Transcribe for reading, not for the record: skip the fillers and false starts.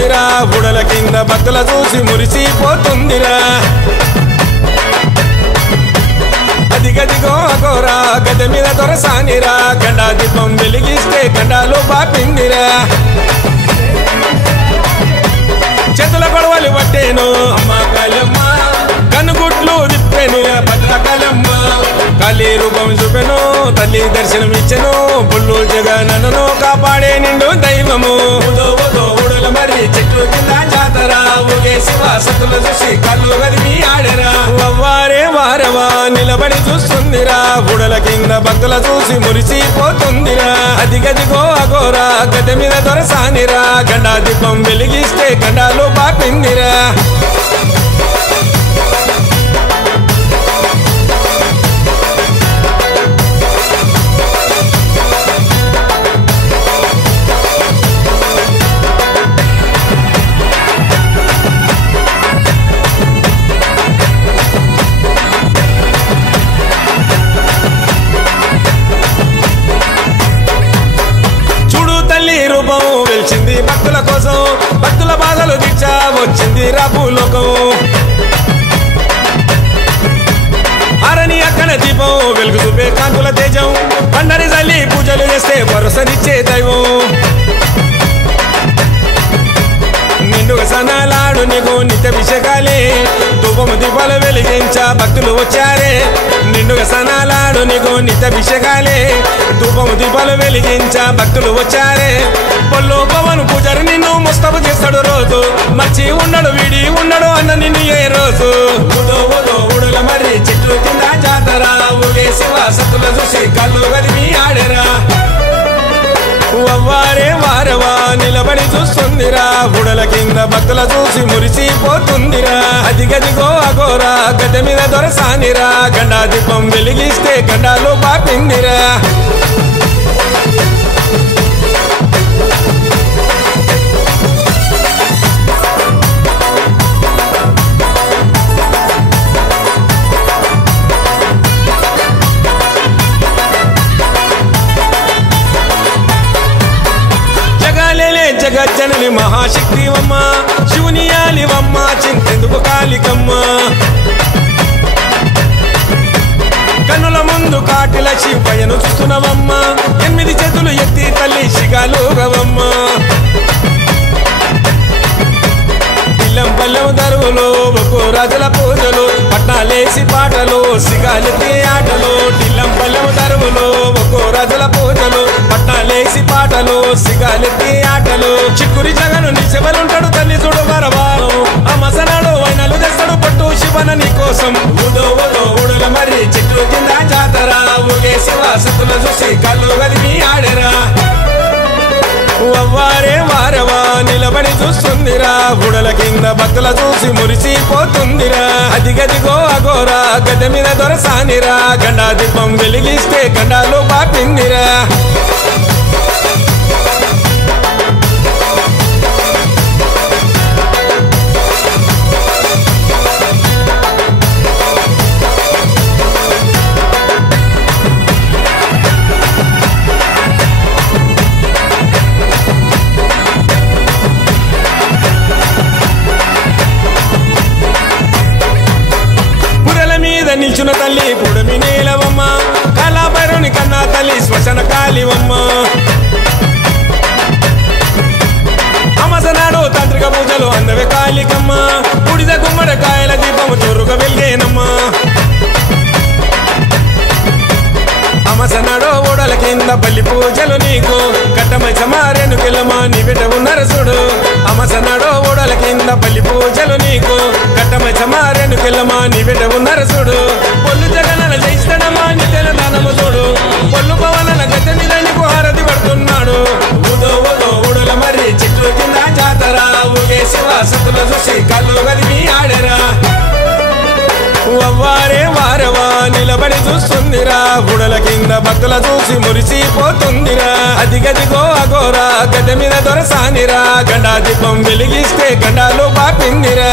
చూస్తుందిరా బుడల కింద భక్తుల చూసి మురిసిపోతుందిరా అదిగదిగో అగోరా గద మీద దొరసానిరా గండా దీపం వెలిగిస్తే గండాలు బాపిందిరా చేతుల గొడవలు పట్టేను అమ్మ కాళమ్మ కనుగుట్లు తిప్పెను భద్రకాళమ్మ కాళీ రూపం చూపెను తల్లి దర్శనం ఇచ్చెను బుల్లు జగనను కాపాడే నిండు దైవము ఊడల మరి చెట్టు కింద జాతర ఊగే శివ సతులు చూసి కళ్ళు గదిమి ఆడరా వారే వారవా నిలబడి చూస్తుందిరా బుడల కింద భక్తుల చూసి మురిసిపోతుందిరా అదిగదిగో అగోరా గద్దె మీద దొరసానిరా గండా దీపం వెలిగిస్తే గండాలు బాపిందిరా రూపం వెలిచింది భక్తుల కోసం భక్తుల బాధలు తీర్చా వచ్చింది రాపులోకం ఆరని అక్కడ దీపం వెలుగు చూపే కాంతుల తేజం పండరి జల్లి పూజలు చేస్తే భరోసనిచ్చే దైవం నిండుగా సనాలాడు నీకు నిత్యాభిషేకాలే ధూపము దీపాలు వెలిగించా భక్తులు వచ్చారే నిండుగా సనాలాడు నీకు నిత్యాభిషేకాలే ధూపము దీపాలు వెలిగించా భక్తులు వచ్చారే పొల్లు పవన్ పూజారి నిన్ను ముస్తఫా చేస్తాడు రోజు మర్చి ఉండడు వీడి ఉండడు అన్న నిన్ను ఏ రోజు ఊడల మరి చెట్లు కింద జాతర ఊగే శివ సతుల చూసి కళ్ళు గదిమి ఆడరా వారే వారవా నిలబడి చూస్తుందిరా బుడల కింద భక్తుల చూసి మురిసిపోతుందిరా అదిగదిగో అగోరా గద్దె మీద దొరసానిరా గండా దీపం వెలిగిస్తే గండాలు బాపిందిరా జగజ్జనని మహాశక్తివమ్మ శివుని యాలివమ్మ చింతెందుకు కాళికమ్మ కన్నుల ముందు కాటిల శివయ్యను చూస్తున్నవమ్మ 8 చేతులు ఎత్తి తల్లి శిగాలుగవమ్మ ఇల్లం పల్లెం దరువులు ఒక్కో రాజుల పూజలు పట్నాలేసి పాటలు సిగాలెత్తి ఆటలు ఇల్లం పల్లెం దరువులు ఒక్కో రాజుల పూజలు పట్నాలేసి పాటలు సిగాలెత్తి ఆటలు చిక్కురి జగను నీ శివలుంటాడు తల్లి చూడు వరవారం ఆ మసనాడు వైనలు తెస్తాడు పట్టు శివన నీ కోసం ఊడల మరి చెట్టు కింద జాతర ఊగే శివ సతుల చూసి కళ్ళు గదిమి ఆడరా వారే వారవా నిలబడి చూస్తుందిరా బుడల కింద భక్తుల చూసి మురిసిపోతుందిరా అదిగదిగో అగోరా గద్దె మీద దొరసానిరా గండా దీపం వెలిగిస్తే గండాలు బాపిందిరా నిల్చున్న తల్లి పుడమి నీలవమ్మ కళాభైరుని కన్నా తల్లి శ్మశాన కాళివమ్మ అమసనాడు తాంత్రిక పూజలు అందవే కాళికమ్మ బుడిద గుమ్మడికాయల దీపము చొరుగా వెలిగేనమ్మ అమసనాడు ఓడల కింద బల్లి పూజలు నీకు కట్టమై సమారేను కిలమా నీ బిడ్డ నరసుడు అమసనాడు ఓడల కింద బల్లి పూజలు నీకు కట్టమై సమారేను కిలమా నీ బిడ్డ నరసుడు పొల్లు జగనన జయిస్తాడమ్మా నీ తెలంగాణము చూడు పొల్లు పవనన గద్దె మీద నీకు హారతి పడుతున్నాడు ఊడల మరి చెట్టు కింద జాతర ఊగే శివ సతుల చూసి కళ్ళు గదిమి ఆడరా వారే వారవా నిలబడి చూస్తుందిరా బుడల కింద భక్తుల చూసి మురిసిపోతుందిరా అదిగదిగో అగోరా గద్దె మీద దొరసానిరా గండా దీపం వెలిగిస్తే గండాలు బాపిందిరా